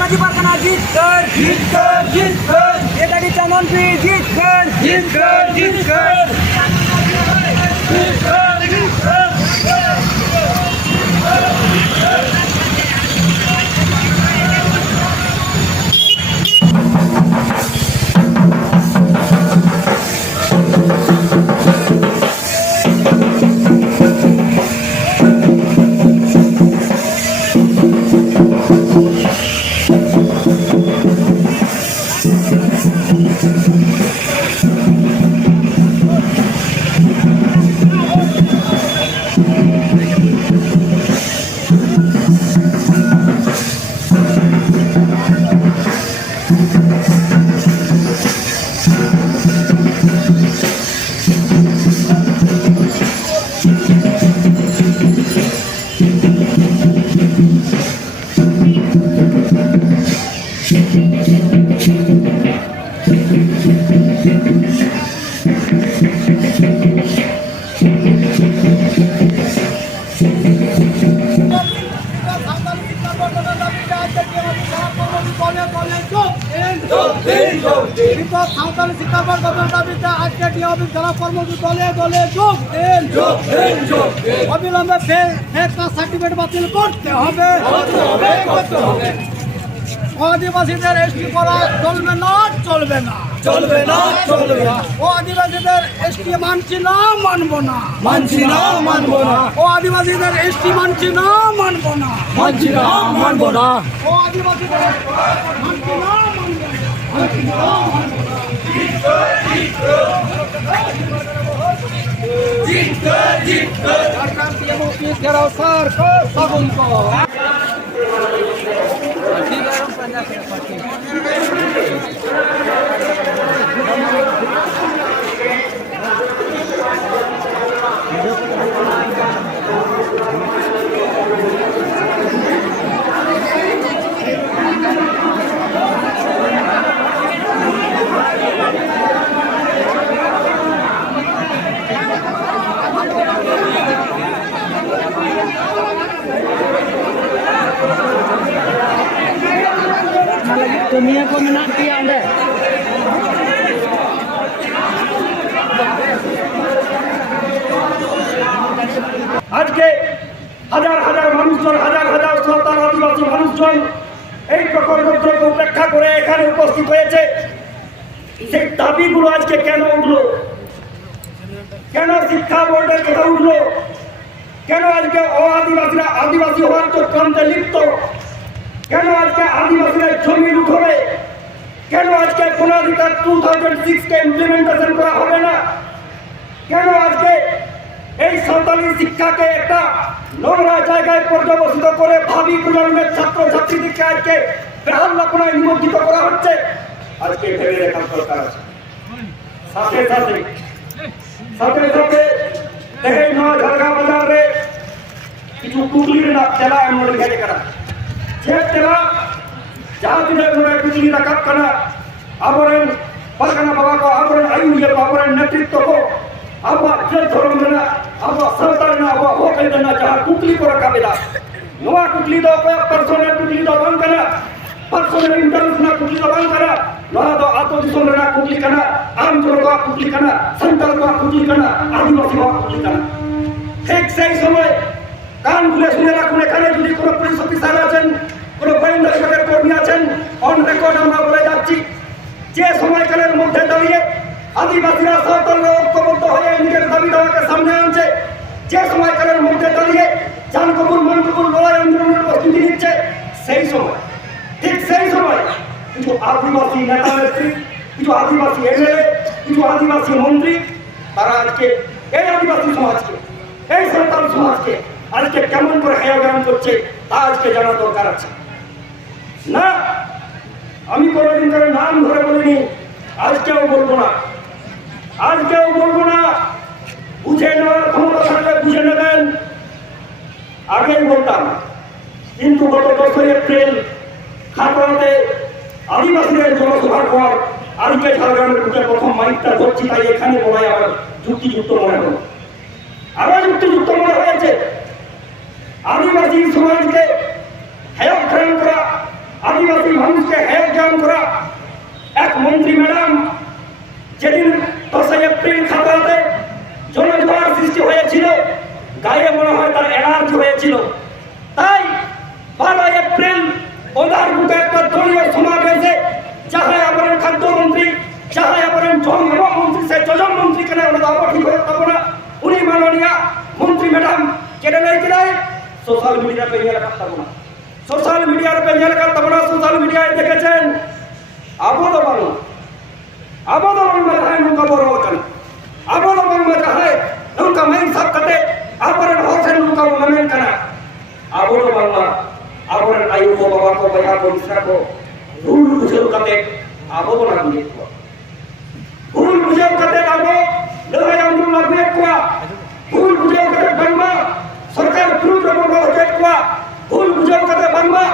नदी पारखाना जीत कर नेताजीचा मंत्री जीत कर সাঁওতালি শিক্ষা বোর্ড গঠনের দাবিতে আজকে ডি অফিস জেলা কর্মসূচি দলে যোগ দিন। অবিলম্বে ফেক কাস্ট সার্টিফিকেট বাতিল করতে হবে। আদিবাসীদের এসটি করা চলবে না ও আদিবাসীদের এসটি মানছি না মানবো না ও আদিবাসীদের এসটি মানছি না মানবো না ও আদিবাসীদের মানছি না ঘেরাও স্যার স্থাপন কর। दुनिया को मिना किया anda আজকে হাজার হাজার মানুষজন হাজার সাঁওতাল আদিবাসী মানুষজন এই প্রকল্পকে উপেক্ষা করে এখানে উপস্থিত হয়েছে। সেই দাবিগুলো আজকে কেন উঠলো? কেন শিক্ষা বোর্ডের কথা উঠলো? কেন আজকে আদিবাসীরা আদিবাসী হওয়ার চক্রান্তে লিপ্ত? কেন আজকে আদিবাসীরা জমি লুঠবে? কেন আজকে পুনরাধিকার 2006 ইমপ্লিমেন্টেশন করা হবে না? কেন আজকে এই সাঁওতালি শিক্ষাকে একটা নোংরা জায়গায় পর্যবসিত করে ভাবি প্রজন্মের ছাত্রছাত্রীদেরকে আজকে বেহাল্লাপনায় নিমজ্জিত করা হচ্ছে? আজকে ভেবে দেখার দরকার আছে। সাথে দেখেন না ঝাড়গ্রাম বাজারে কিছু টুকলির ᱪᱟᱞᱟ ᱮᱢᱚᱱ ᱜᱮ ᱠᱟᱱᱟ ᱪᱮᱫ ᱪᱟᱞᱟ ᱡᱟᱦᱟᱸ ᱛᱤᱱᱟᱹᱜ ᱱᱚᱰᱮ ᱴᱩᱠᱞᱤ ᱨᱟᱠᱟᱵ ᱠᱟᱱᱟ ᱟᱵᱚᱨᱮᱱ ᱯᱟᱨᱜᱟᱱᱟ ᱵᱟᱵᱟ ᱠᱚ ᱟᱵᱚᱨᱮᱱ ᱟᱹᱭᱩᱨᱤᱭᱟᱹ ᱠᱚ ᱟᱵᱚᱨᱮᱱ ᱱᱮᱛᱨᱤᱛᱛᱚ ᱠᱚ ᱟᱵᱚᱣᱟᱜ ᱡᱟᱹᱛ ᱫᱷᱚᱨᱚᱢ ᱨᱮᱱᱟᱜ ᱟᱵᱚᱣᱟᱜ ᱥᱟᱶᱛᱟ ᱨᱮᱱᱟᱜ ᱟᱵᱚᱣᱟᱜ ᱦᱚᱠ ᱟᱹᱭᱫᱟᱹᱨ ᱨᱮᱱᱟᱜ ᱡᱟᱦᱟᱸ ᱴᱩᱠᱞᱤ ᱠᱚ ᱨᱟᱠᱟᱵ ᱮᱫᱟ ᱱᱚᱣᱟ ᱴᱩᱠᱞᱤ ᱫᱚ ᱚᱠᱚᱭᱟᱜ ᱯᱟᱨᱥᱳᱱᱟᱞ ᱴᱩᱠᱞᱤ ᱫᱚ ᱵᱟᱝ ᱠᱟᱱᱟ ᱯᱟᱨᱥᱳᱱᱟᱞ ᱤᱱᱴᱟᱨᱮᱥᱴ ᱨᱮᱱᱟᱜ ᱴᱩᱠᱞᱤ ᱫᱚ ᱵᱟᱝ ᱠᱟᱱᱟ ᱱᱚᱣᱟ ᱫᱚ ᱟᱛᱳ ᱫᱤᱥᱚᱢ ᱨᱮᱱᱟᱜ ᱴᱩᱠᱞᱤ ᱠᱟᱱᱟ ᱟᱢ ᱡᱚᱛᱚᱣᱟᱜ ᱴᱩᱠᱞᱤ ᱠᱟᱱᱟ ᱥᱟᱱᱛᱟᱲ ᱠᱚᱣᱟᱜ ᱴᱩᱠᱞᱤ ᱠᱟᱱᱟ আদিবাসীওয়াᱜ টুকলি কানা ঠিক সেই সময় কান খুলে শুনে রাখুন এখানে যদি কোনো পুলিশ অফিসার আছেন কোনো গোয়েন্দা বিভাগের কর্মী আছেন অন রেকর্ড আমরা বলে যাচ্ছি যে সময়কালের মধ্যে দাঁড়িয়ে আদিবাসীরা সাঁওতালরা ঐক্যবদ্ধ হয়ে নিজের দাবি দাওয়াকে সামনে আনছে যে সময়কালের মধ্যে দাঁড়িয়ে জানকপুর মনকপুর লড়াই আন্দোলনের প্রস্তুতি নিচ্ছে সেই সময় ঠিক সেই সময় কিছু আদিবাসী নেতা নেত্রী কিছু আদিবাসী এমএলএ কিছু আদিবাসী মন্ত্রী তারা আজকে এই আদিবাসী সমাজকে এই সাঁওতাল সমাজকে আজকে কেমন করে হেয়জ্ঞান করছে তা আজকে জানা দরকার আছে না আমি কোনোদিন করে নাম ধরে বলিনি আজকেও বলবো না বুঝে নেওয়ার ক্ষমতা থাকলে বুঝে নেবেন আগেই বলতাম কিন্তু গত 10 এপ্রিল খাতড়াতে আদিবাসীদের জনসভার পর আজকে ঝাড়গ্রামের বুকে প্রথম মাইকটা ধরছি তাই এখানে বলাই আমার যুক্তিযুক্ত মনে হলো আরো যুক্তিযুক্ত মনে হয়েছে আদিবাসী সমাজকে হেয়জ্ঞান করা আদিবাসী মানুষকে হেয় জ্ঞান করা এক মন্ত্রী ম্যাডাম যেদিন 10 এপ্রিল খাতড়াতে জনজোয়ার সৃষ্টি হয়েছিল, গায়ে মনে হয় তার এলার্জি হয়েছিল, তাই 12 এপ্রিল ওনার বুকে একটা দলীয় সমাবেশে যাহাই আমাদের খাদ্যমন্ত্রী, যাহাই আমাদের জল এবং মন্ত্রী, সে যোজন মন্ত্রী কেন ওনার অবঠিক হয়ে থাকবো না, উনি মাননীয় মন্ত্রী ম্যাডাম কেটে নেই কিনাই সোশ্যাল মিডিয়া पे ये रखता हूं सोशल मीडिया पे ये रखता हूं सोशल मीडिया দেখেছেন আবদ বাংলা হয় নৌকা বড় ওখানে আবদ বাংলা হয় নৌকা মাইন সাপ কাটে আপরের হোসেন নৌকা মানেন কেন আবদ বাংলা আপরের আয়ু को बाबा को भैया को मिश्रा को भूल बुझेल কাটে আবদ নাম দিয়ে ভুল বুঝেল কাটে আবো লড়াই আন্দোলন দিয়ে কোয়া ভুল বুঝেল কাটে বাংলা সরকার বিরুদ্ধে বড় হয়ে কোয়া ভুল বুঝেল কাটে বাংলা